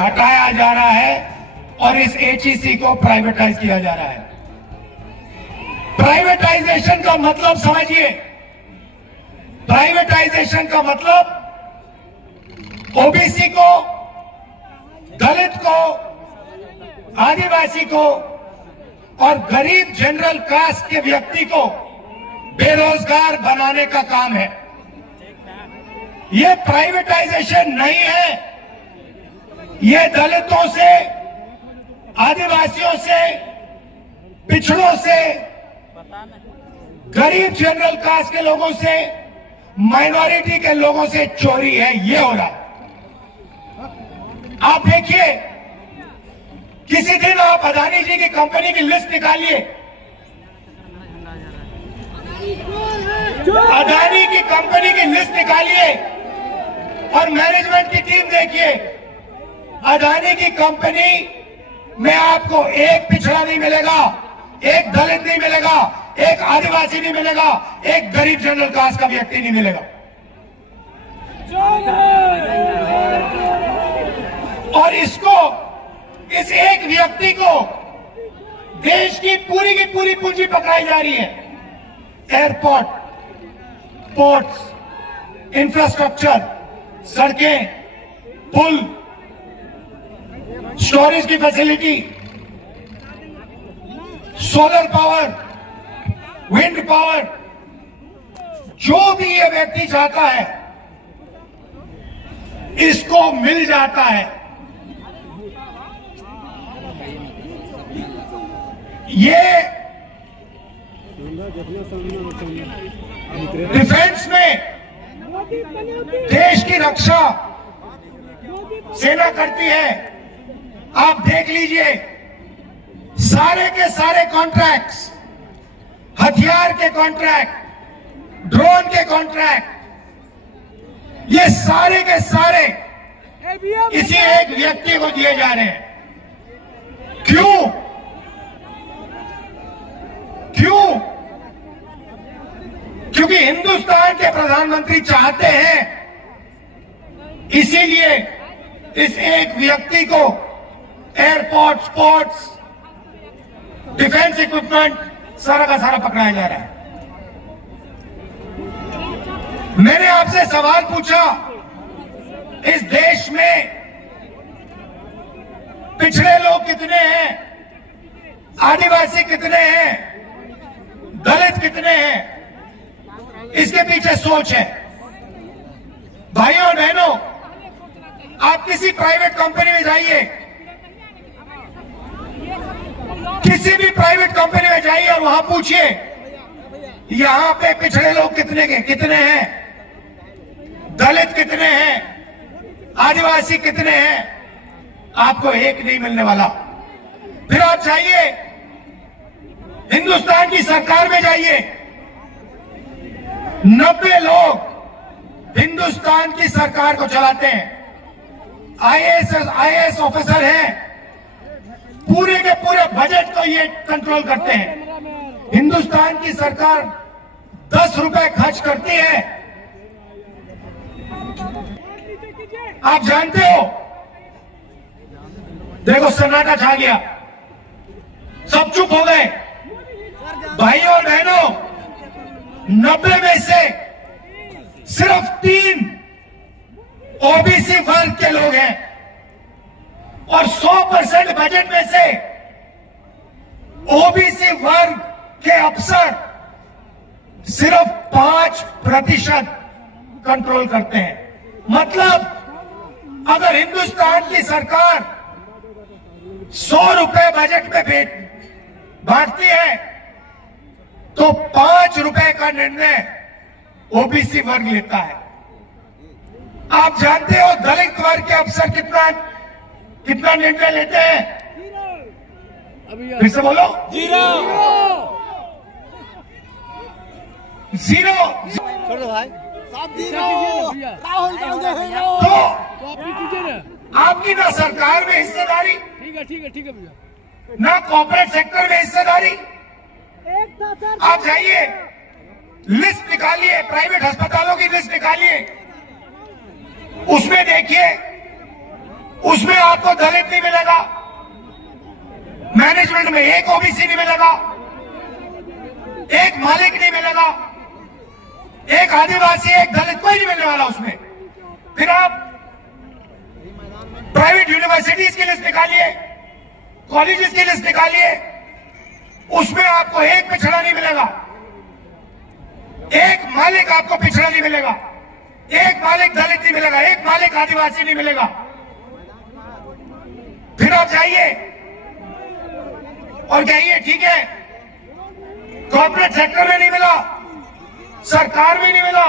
हटाया जा रहा है और इस एचईसी को प्राइवेटाइज किया जा रहा है। प्राइवेटाइजेशन का मतलब समझिए। प्राइवेटाइजेशन का मतलब ओबीसी को, दलित को, आदिवासी को और गरीब जनरल कास्ट के व्यक्ति को बेरोजगार बनाने का काम है। यह प्राइवेटाइजेशन नहीं है। यह दलितों से, आदिवासियों से, पिछड़ों से, गरीब जनरल कास्ट के लोगों से, माइनॉरिटी के लोगों से चोरी है। यह हो रहा है। आप देखिए, किसी दिन आप अदानी जी की कंपनी की लिस्ट निकालिए, अदानी की कंपनी की लिस्ट निकालिए और मैनेजमेंट की टीम देखिए। अदानी की कंपनी में आपको एक पिछड़ा नहीं मिलेगा, एक दलित नहीं मिलेगा, एक आदिवासी नहीं मिलेगा, एक गरीब जनरल कास्ट का व्यक्ति नहीं मिलेगा। और इसको, इस एक व्यक्ति को देश की पूरी पूंजी पकड़ाई जा रही है। एयरपोर्ट, पोर्ट्स, इंफ्रास्ट्रक्चर, सड़कें, पुल, स्टोरेज की facility, solar power, wind power, जो भी ये व्यक्ति चाहता है इसको मिल जाता है। ये डिफेंस में देश की रक्षा सेना करती है। आप देख लीजिए, सारे के सारे कॉन्ट्रैक्ट्स, हथियार के कॉन्ट्रैक्ट, ड्रोन के कॉन्ट्रैक्ट, ये सारे के सारे इसी एक व्यक्ति को दिए जा रहे हैं। क्यों? क्योंकि हिंदुस्तान के प्रधानमंत्री चाहते हैं, इसीलिए इस एक व्यक्ति को एयरपोर्ट, पोर्ट्स, डिफेंस इक्विपमेंट सारा का सारा पकड़ाया जा रहा है। मैंने आपसे सवाल पूछा, इस देश में पिछड़े लोग कितने हैं, आदिवासी कितने हैं, दलित कितने हैं? इसके पीछे सोच है। भाइयों और बहनों, आप किसी प्राइवेट कंपनी में जाइए, किसी भी प्राइवेट कंपनी में जाइए और वहां पूछिए यहां पे पिछड़े लोग कितने हैं, दलित कितने हैं, आदिवासी कितने हैं? आपको एक नहीं मिलने वाला। फिर आप जाइए, हिंदुस्तान की सरकार में जाइए, 90 लोग हिंदुस्तान की सरकार को चलाते हैं, आईएएस ऑफिसर हैं, पूरे के पूरे बजट को ये कंट्रोल करते हैं। हिंदुस्तान की सरकार 10 रुपए खर्च करती है। आप जानते हो, देखो सन्नाटा छा गया, सब चुप हो गए। भाइयों और बहनों, 90 में से सिर्फ 3 ओबीसी वर्ग के लोग हैं और 100% बजट में से ओबीसी वर्ग के अफसर सिर्फ 5% कंट्रोल करते हैं। मतलब अगर हिंदुस्तान की सरकार 100 रुपए बजट में बांटती है तो 5 रुपए का निर्णय ओबीसी वर्ग लेता है। आप जानते हो दलित वर्ग के अफसर कितना निर्णय लेते हैं? फिर से बोलो, जीरो। तो आपकी ना सरकार में हिस्सेदारी, ठीक है भैया, ना कॉर्पोरेट सेक्टर में हिस्सेदारी। आप जाइए, लिस्ट निकालिए, प्राइवेट अस्पतालों की लिस्ट निकालिए, उसमें देखिए उसमें आपको दलित नहीं मिलेगा, मैनेजमेंट में एक ओबीसी नहीं मिलेगा, एक मालिक नहीं मिलेगा, एक आदिवासी, एक दलित, कोई नहीं मिलने वाला उसमें। फिर आप प्राइवेट यूनिवर्सिटीज की लिस्ट निकालिए, कॉलेजेस की लिस्ट निकालिए, उसमें आपको एक पिछड़ा नहीं मिलेगा, एक मालिक आपको पिछड़ा नहीं मिलेगा, एक मालिक दलित नहीं मिलेगा, एक मालिक आदिवासी नहीं मिलेगा। फिर आप जाइए और कहिए ठीक है, कॉर्पोरेट सेक्टर में नहीं मिला, सरकार में नहीं मिला,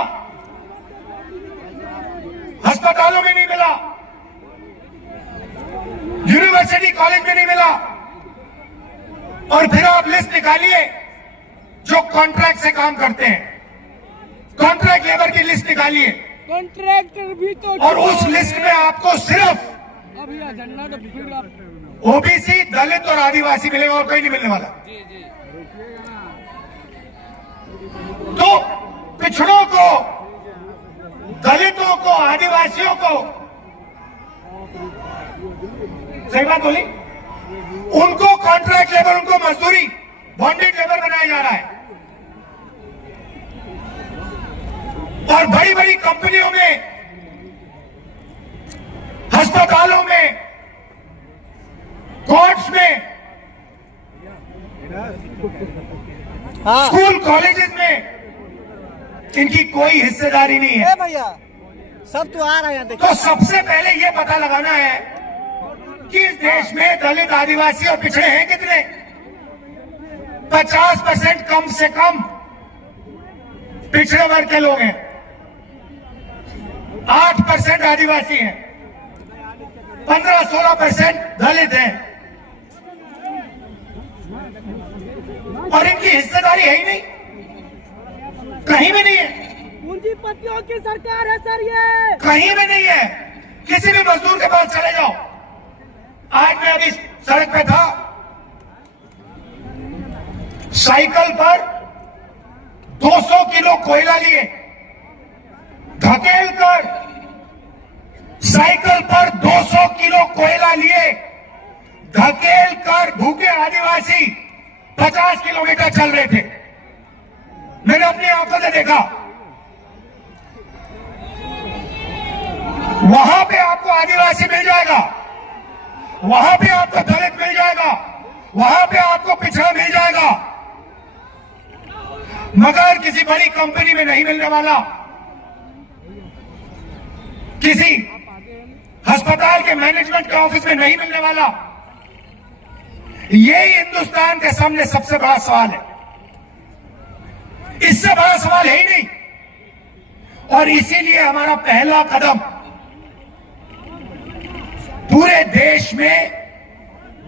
अस्पतालों में नहीं मिला, यूनिवर्सिटी कॉलेज में नहीं मिला, और फिर आप लिस्ट निकालिए जो कॉन्ट्रैक्ट से काम करते हैं, कॉन्ट्रैक्ट लेबर की लिस्ट निकालिए, कॉन्ट्रैक्टर भी तो, और उस लिस्ट में आपको सिर्फ ओबीसी, दलित और आदिवासी मिलेगा और कोई नहीं मिलने वाला। तो पिछड़ों को, दलितों को, आदिवासियों को, सही बात बोली, उनको कॉन्ट्रैक्ट लेबर, उनको मजदूरी, बॉन्डेड लेबर बनाया जा रहा है। और बड़ी बड़ी कंपनियों में, अस्पतालों में, कोर्ट्स में, स्कूल कॉलेजेस में इनकी कोई हिस्सेदारी नहीं है। भैया सब तो आ रहे हैं। तो सबसे पहले ये पता लगाना है कि इस देश में दलित, आदिवासी और पिछड़े हैं कितने। 50% कम से कम पिछड़े वर्ग के लोग हैं, 8% आदिवासी हैं, 15-16% दलित हैं, और इनकी हिस्सेदारी है ही नहीं, कहीं भी नहीं है। पूंजीपतियों की सरकार है सर, ये कहीं भी नहीं है। किसी भी मजदूर के पास चले जाओ। आज मैं अभी सड़क पे था, साइकिल पर 200 किलो कोयला लिए, धकेल कर साइकिल पर 200 किलो कोयला लिए, धकेल कर भूखे आदिवासी 50 किलोमीटर चल रहे थे। मैंने अपनी आंखों से देखा। वहां पे आपको आदिवासी मिल जाएगा, वहां पे आपको दलित मिल जाएगा, वहां पे आपको पिछड़ा मिल जाएगा, मगर किसी बड़ी कंपनी में नहीं मिलने वाला, किसी अस्पताल के मैनेजमेंट के ऑफिस में नहीं मिलने वाला। यही हिंदुस्तान के सामने सबसे बड़ा सवाल है, इससे बड़ा सवाल है ही नहीं। और इसीलिए हमारा पहला कदम पूरे देश में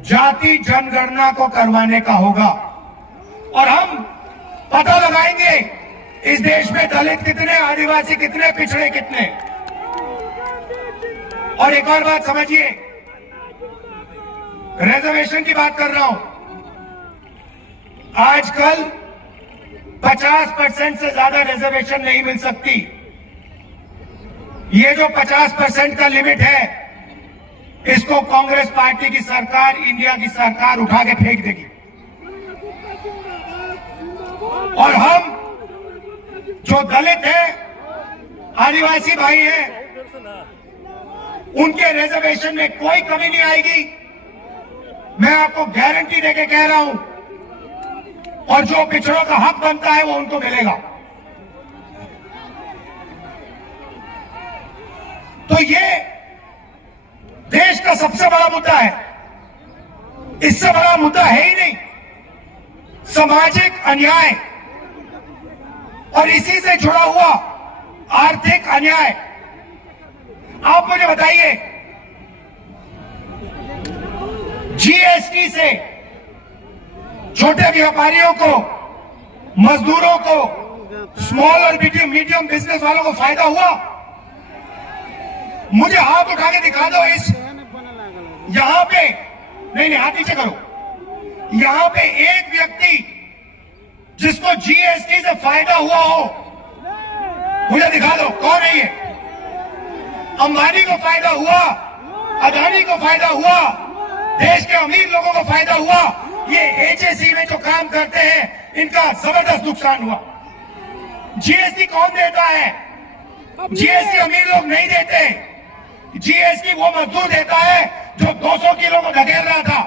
जाति जनगणना को करवाने का होगा, और हम पता लगाएंगे इस देश में दलित कितने, आदिवासी कितने, पिछड़े कितने। और एक और बात समझिए, रिजर्वेशन की बात कर रहा हूं। आजकल 50% से ज्यादा रिजर्वेशन नहीं मिल सकती। ये जो 50% का लिमिट है, इसको कांग्रेस पार्टी की सरकार, इंडिया की सरकार उठा के फेंक देगी। और हम जो दलित हैं, आदिवासी भाई हैं, उनके रिजर्वेशन में कोई कमी नहीं आएगी, मैं आपको गारंटी देके कह रहा हूं। और जो पिछड़ों का हक बनता है वो उनको मिलेगा। तो ये देश का सबसे बड़ा मुद्दा है, इससे बड़ा मुद्दा है ही नहीं। सामाजिक अन्याय और इसी से जुड़ा हुआ आर्थिक अन्याय। आप मुझे बताइए, जीएसटी से छोटे व्यापारियों को, मजदूरों को, स्मॉल और मीडियम बिजनेस वालों को फायदा हुआ? मुझे हाथ उठा के दिखा दो। इस यहां पे नहीं, हाथ नीचे करो। यहां पे एक व्यक्ति जिसको जीएसटी से फायदा हुआ हो, मुझे दिखा दो। कौन है ये? अंबानी को फायदा हुआ, अदानी को फायदा हुआ, देश के अमीर लोगों को फायदा हुआ। ये एचएसई में जो काम करते हैं इनका जबरदस्त नुकसान हुआ। जीएसटी कौन देता है? जीएसटी अमीर लोग नहीं देते। जीएसटी वो मजदूर देता है जो 200 किलो को धकेल रहा था।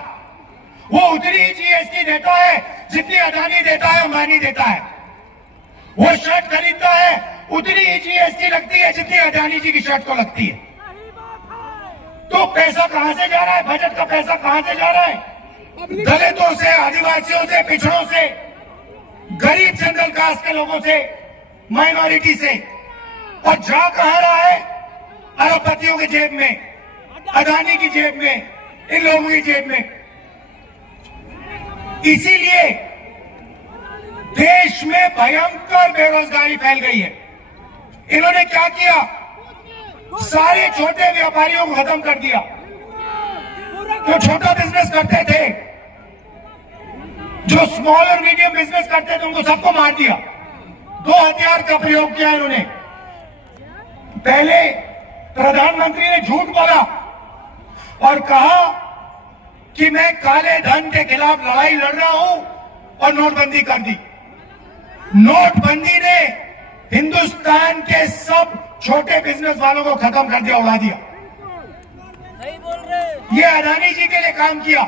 वो उतनी ही जीएसटी देता है जितनी अदानी देता है, अंबानी देता है। वो शर्ट खरीदता है, उतनी ही जीएसटी लगती है जितनी अदानी जी की शर्ट को लगती है। तो पैसा कहां से जा रहा है? बजट का पैसा कहां से जा रहा है? दलितों से, आदिवासियों से, पिछड़ों से, गरीब जनरल कास्ट के लोगों से, माइनॉरिटी से। और जा कहां रहा है? अरबपतियों की जेब में, अदानी की जेब में, इन लोगों की जेब में। इसीलिए देश में भयंकर बेरोजगारी फैल गई है। इन्होंने क्या किया? सारे छोटे व्यापारियों को खत्म कर दिया। जो छोटा बिजनेस करते थे, जो स्मॉल और मीडियम बिजनेस करते थे, उनको सबको मार दिया। 2 हथियार का प्रयोग किया इन्होंने। पहले प्रधानमंत्री ने झूठ बोला और कहा कि मैं काले धन के खिलाफ लड़ाई लड़ रहा हूं और नोटबंदी कर दी। नोटबंदी ने हिंदुस्तान के सब छोटे बिजनेस वालों को खत्म कर दिया, उड़ा दिया। नहीं बोल रहे। ये अदानी जी के लिए काम किया।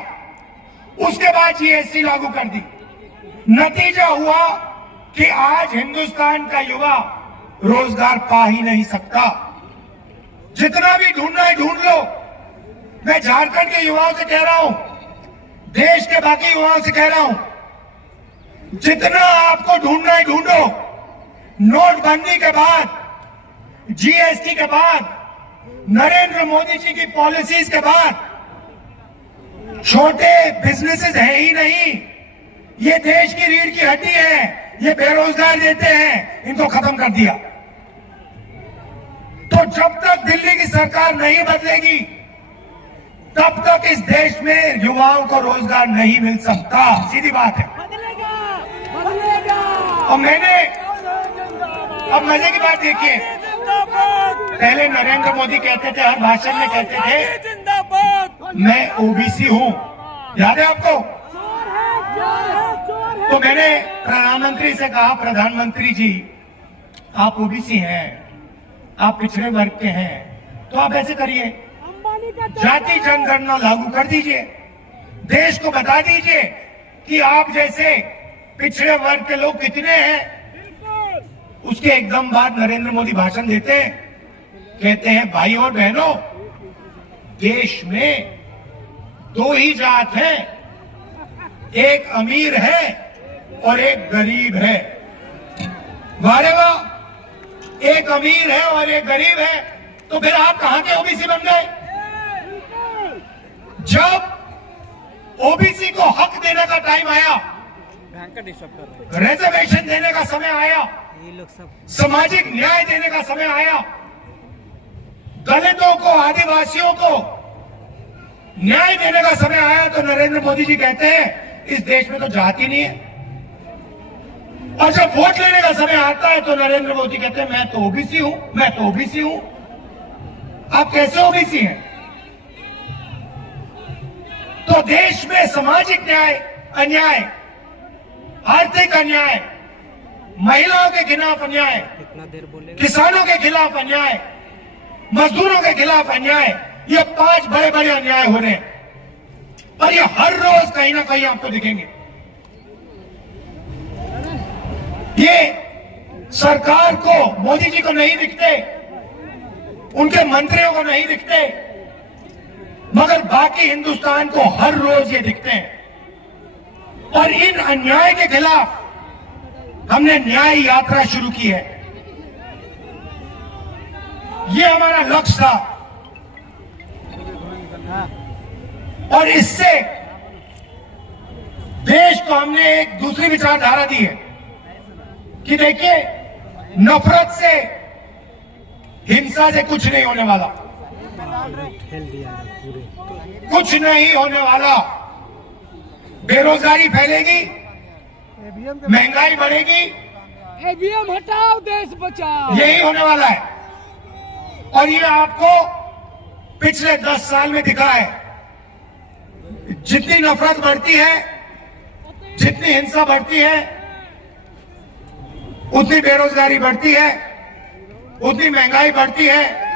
उसके बाद जीएसटी लागू कर दी। नतीजा हुआ कि आज हिंदुस्तान का युवा रोजगार पा ही नहीं सकता। जितना भी ढूंढना है ढूंढ लो। मैं झारखंड के युवाओं से कह रहा हूं, देश के बाकी युवाओं से कह रहा हूं, जितना आपको ढूंढना है ढूंढो। नोटबंदी के बाद, जीएसटी के बाद, नरेंद्र मोदी जी की पॉलिसीज के बाद छोटे बिजनेसेस है ही नहीं। ये देश की रीढ़ की हड्डी है। ये बेरोजगार देते हैं, इनको खत्म कर दिया। तो जब तक दिल्ली की सरकार नहीं बदलेगी तब तक इस देश में युवाओं को रोजगार नहीं मिल सकता। सीधी बात है। और मैंने, अब मजे की बात देखिए, पहले नरेंद्र मोदी कहते थे, हर भाषण में कहते थे मैं ओबीसी हूं। याद है आपको? तो मैंने प्रधानमंत्री से कहा, प्रधानमंत्री जी आप ओबीसी हैं, आप पिछड़े वर्ग के हैं, तो आप ऐसे करिए, जाति जनगणना लागू कर दीजिए। देश को बता दीजिए कि आप जैसे पिछड़े वर्ग के लोग कितने हैं। उसके एकदम बाद नरेंद्र मोदी भाषण देते हैं, कहते हैं भाई और बहनों, देश में 2 ही जात हैं, एक अमीर है और एक गरीब है। वारे वाह, एक अमीर है और एक गरीब है। तो फिर आप कहां के ओबीसी बन गए? जब ओबीसी को हक देने का टाइम आया, रिजर्वेशन देने का समय आया, सामाजिक न्याय देने का समय आया, दलितों को, आदिवासियों को न्याय देने का समय आया, तो नरेंद्र मोदी जी कहते हैं इस देश में तो जाति नहीं है। और जब वोट लेने का समय आता है तो नरेंद्र मोदी कहते हैं मैं तो ओबीसी हूं, मैं तो ओबीसी हूं। आप कैसे ओबीसी हैं? तो देश में सामाजिक न्याय, अन्याय, आर्थिक अन्याय, महिलाओं के खिलाफ अन्याय, किसानों के खिलाफ अन्याय, मजदूरों के खिलाफ अन्याय, ये 5 बड़े बड़े अन्याय हो रहे हैं। और ये हर रोज कहीं ना कहीं आपको दिखेंगे। ये सरकार को, मोदी जी को नहीं दिखते, उनके मंत्रियों को नहीं दिखते, मगर बाकी हिंदुस्तान को हर रोज ये दिखते हैं। और इन अन्याय के खिलाफ हमने न्याय यात्रा शुरू की है। ये हमारा लक्ष्य था। और इससे देश को हमने एक दूसरी विचारधारा दी है कि देखिए, नफरत से, हिंसा से कुछ नहीं होने वाला, कुछ नहीं होने वाला। बेरोजगारी फैलेगी, महंगाई बढ़ेगी, ईवीएम हटाओ, देश बचाओ, यही होने वाला है। और ये आपको पिछले 10 साल में दिखा है। जितनी नफरत बढ़ती है, जितनी हिंसा बढ़ती है, उतनी बेरोजगारी बढ़ती है, उतनी महंगाई बढ़ती है,